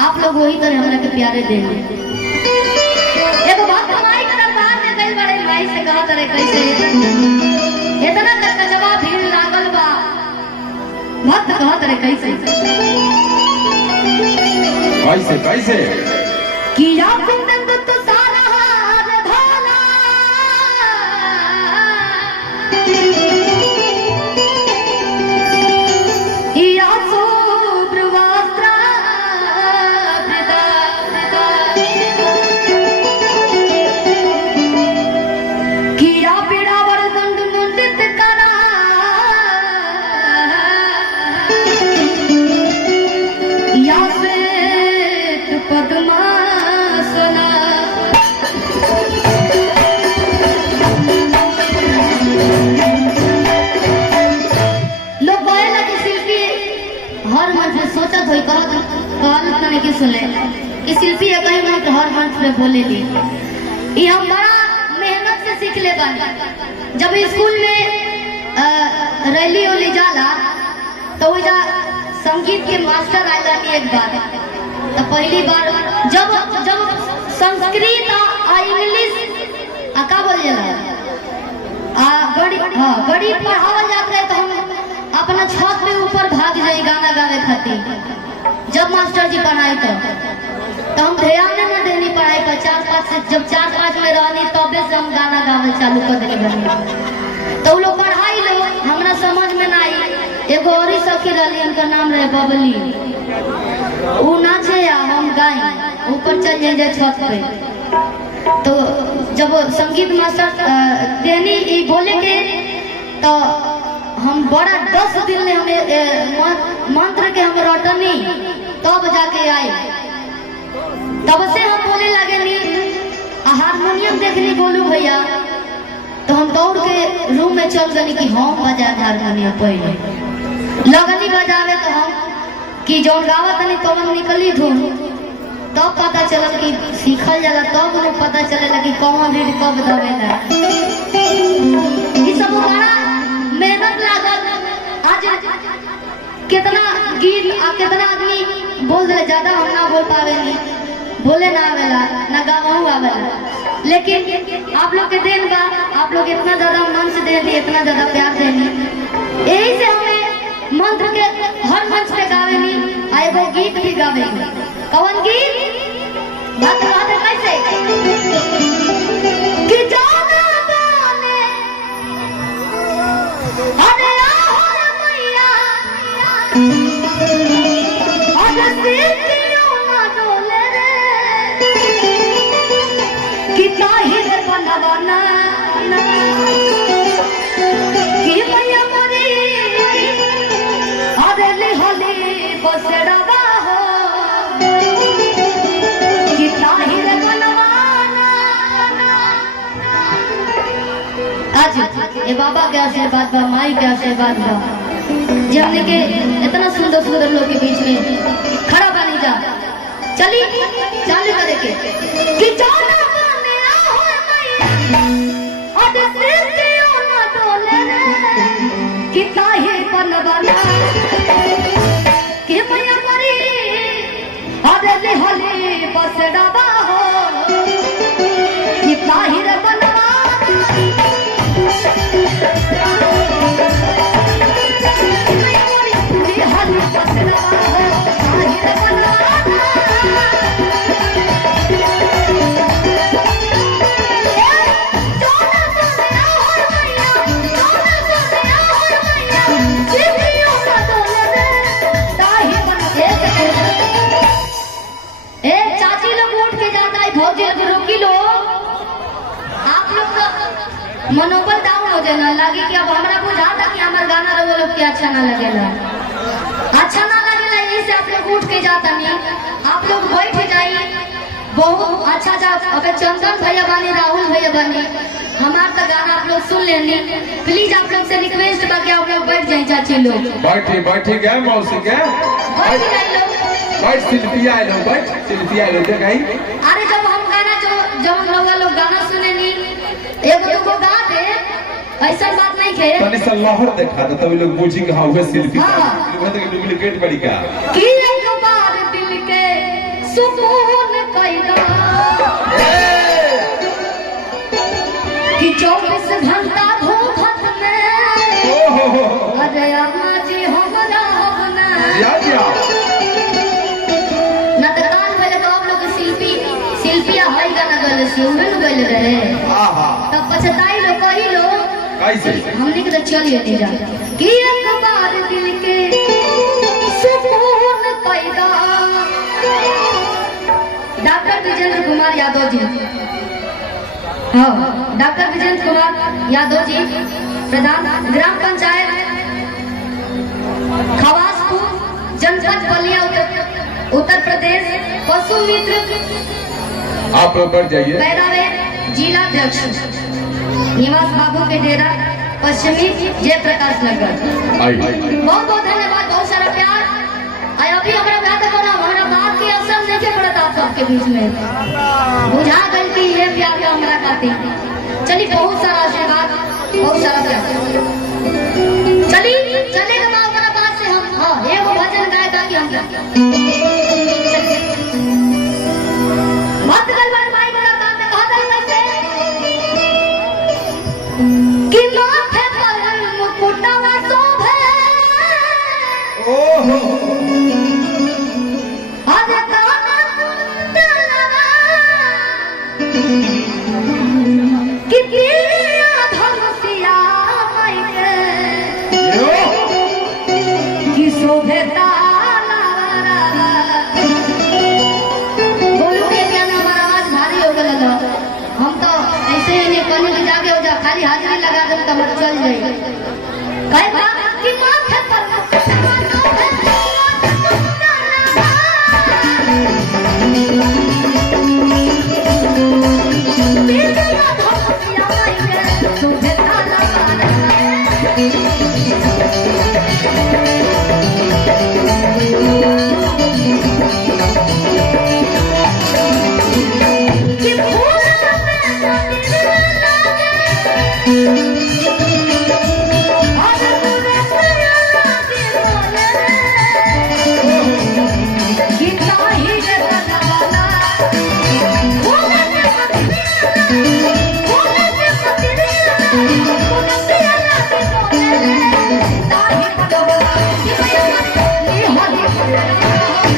आप लोग वही तरह हमरा के प्यारे देंगे। एगो भक्त माई के दरबार में गइल बड़े, माई से कहा तरह कैसे इतना तक जवाब भीड़ लागल बा। भक्त कहा तरह कैसे कैसे कैसे किया कुंदन तो सारा हार धाला या शुभ्रवस्त्र धृता किया पीड़ावर दंड मुंडित करा या श्वेत पद्मासना लोग बोले लगे शिल्पी हर मंच में सोचत होई कहल तने की सुन ले कि शिल्पी है कहीं मंच हर मंच पे बोले ली। ये हम बड़ा मेहनत से सीख ले बानी। जब स्कूल में रैली उली जाला तो वही संगीत के मास्टर आइला एक बार, तो पहली बार जब जब संस्कृत आ इंग्लिश का बोल गणित पढ़ावल जात रहे तो हम अपना छत पे ऊपर भाग जाए गाना गावे खातिर। जब मास्टर जी पढ़ाई तो हम ध्यान न देनी पढ़ाई पर। 4-5 से जब 4-5 में रहनी तबे से हम गाना गावे चालू कर देनी बनी। तो लोग पढ़ाई लो हमरा समझ में ना आई। एगो और ही सखी रही, उनका नाम रहे बबली। वो नाचे या हम गाए ऊपर चल जाए छत पे। तो जब संगीत मास्टर देनी बोले के तो हम बड़ा 10 दिन में हमें मंत्र के हम रटनी तब जाके आए। तब से हम बोले लगे नी हारमोनियम देखनी बोलू भैया तो हम दौड़ के रूम में चल गए कि हम बजाए हारमोनियम पहले लगनी बजावे। तो हम कि जौन गावत नहीं तो हम निकली धूम तब पता चलल कि सीखल जाला तब उन्हें पता चलेला कि कौन रीड कब दबेला। ये सब बड़ा मेहनत लागल। आज कितना गीत कितना आदमी बोल दे, ज्यादा हम ना बोल पावे नहीं, बोले ना आवेला ना गावहू आवेला। लेकिन आप लोग के देन बा, आप लोग इतना ज्यादा मंच दे दी, इतना ज्यादा प्यार देनी। यही से हमें मंत्र के हर मंच पे गावे नहीं आए वो गीत भी गावे। कौन गीत बात बात कैसे कि जाना गाने अरे आहोर मैया अरे सीतियों ना डोले रे कि ताहिर बनवाना कि मैया मरी अरे लिहली बसड़वा हो कि ताहिर बनवाना। आज ये बाबा के आशीर्वाद बा, माई के आशीर्वाद बा, जे हमने के इतना सुंदर सुंदर लोग के बीच में खड़ा बनी जा। चली चालू करे के कि जाना गाने आहो मैया और सीतियों ना डोले रे कि ताहिर बनवाना कि मैया मरी अरे लिहली बसड़वा हो कि ताहिर बनवाना। लिहली बसड़वा हो ताहिर बनवाना। चाची लोग उठ के जाता है, भौजी रुकी लो। आप लोग तो मनोबल डाउन हो जाना लगे कि अब हमारा बुझाता कि हमारा गाना रहो लोग क्या अच्छा ना लगेला, अच्छा ना लगेला। यही से आप लोग उठ के जाता नहीं। आप लोग बैठ जाइए, बहुत अच्छा जा। अबे चंदन भैया बानी, राहुल भैया बानी, हमारा तो गाना आप लोग सुन लेनी। प्लीज आप लोग से रिक्वेस्ट बा कि आप लोग बैठ जाए। चाची लोग बैठी गए मौसी के बैठ जाए लोग। बैठ शिल्पी आए लो, बैठ शिल्पी आए लो कहीं। अरे जब हम गाना जो लोग गाना सुने नी एगो दुगो गा दे, ऐसा बात नहीं है। तनी सा लहर देखा तो तभी लोग पूछी कि हाँ वो शिल्पी। हाँ। डुप्लीकेट बड़ी का कि एक बार दिल के सुकून कैदा कि 24 घंटा घूमत में अरे अम्मा जी हमरा होना ना तो काल पहले तो आप लोग शिल्पी हाई गाना गले से उन्हें न गले रहे तब पछताई लो कही लो कैसे हमने के तो चलिए नहीं जा कि एक बार दिल के सुकून पैदा डॉक्टर विजेंद्र कुमार यादव जी हाँ डॉक्टर विजेंद्र कुमार यादव जी प्रधान ग्राम पंचायत खवासपुर जनपद बलिया उत्तर प्रदेश पशु मित्र आप लोग बढ़ जाइए पैरावे जिला अध्यक्ष निवास बाबू के डेरा पश्चिमी जयप्रकाश नगर बहुत बहुत धन्यवाद बहुत सारा प्यार अभी हमारा बात करो हमारा बात की असर नहीं पड़ता आप सबके बीच में बुझा गई कि ये प्यार का हमारा खाते चलिए बहुत सारा आशीर्वाद बहुत सारा प्यार चलिए चलेगा बात हमारा बात से हम हाँ ये वो भजन गाए ताकि हम मत गलबान भाई बड़ा काम में कहा था कैसे कि माथे पर मुकुटवा शोभे ओहो अरे काना कुंडलवा कि पिया धनुषिया माई के कि शोभे तालावा बोलू के क्या ना हमारा आवाज भारी हो गया हम तो ऐसे ही नहीं कहीं भी जाके हो जा खाली हाजिरी लगा दे तो हम चल जाए कहे था कि माथे पर मुकुटवा शोभे पिया धनुषिया माई के शोभे तालावा कि फूल में नजर लागे और तुझे प्यार लागे बोले कि ताही के बनवाला फूल में पतिया लागे बोले ताही बनवाला कि भैया ये होली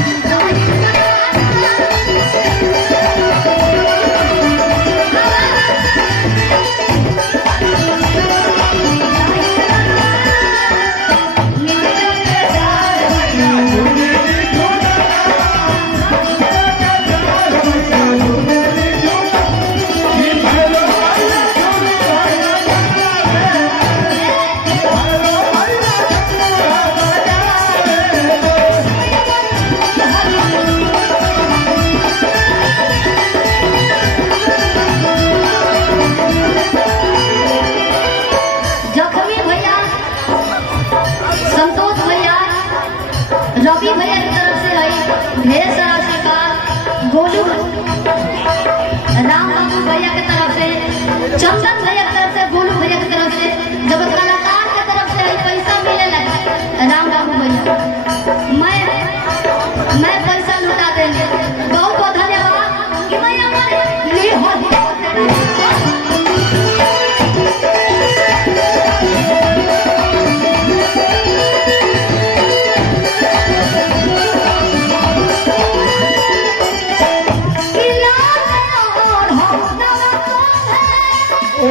जखमी भैया संतोष भैया रवि भैया की तरफ से आई ढेर सारा आशीर्वाद गोलू राम बाबू भैया की तरफ से चंदन भैया की तरफ से गोलू भैया की तरफ से जब कलाकार की तरफ से आई पैसा मिले लगा राम बाबू भैया मैं पैसा लुटा देंगे बहुत बहुत धन्यवाद कि भैया हमारे लिए हो ओ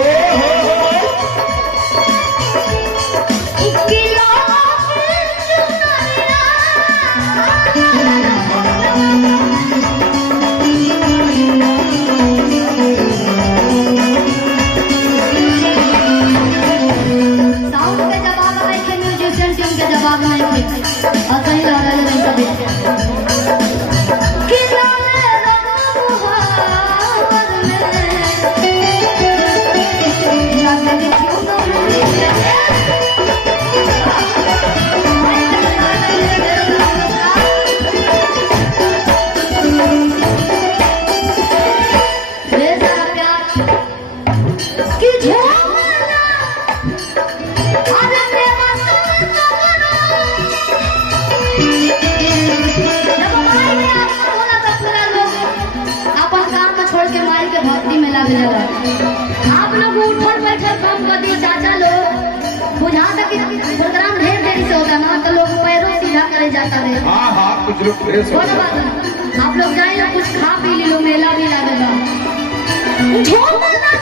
लग जावा। आप लोग उठल बैठल काम कर दी चाचा लोग, बुझा तक प्रोग्राम ढेर देरी से होता ना तो लोग पैरों सीधा करे जाता है। हाँ हाँ कुछ लोग फ्रेश हो बोलो बात, आप लोग जाए ना कुछ खा पी लो, मेला भी लगेगा। झूमना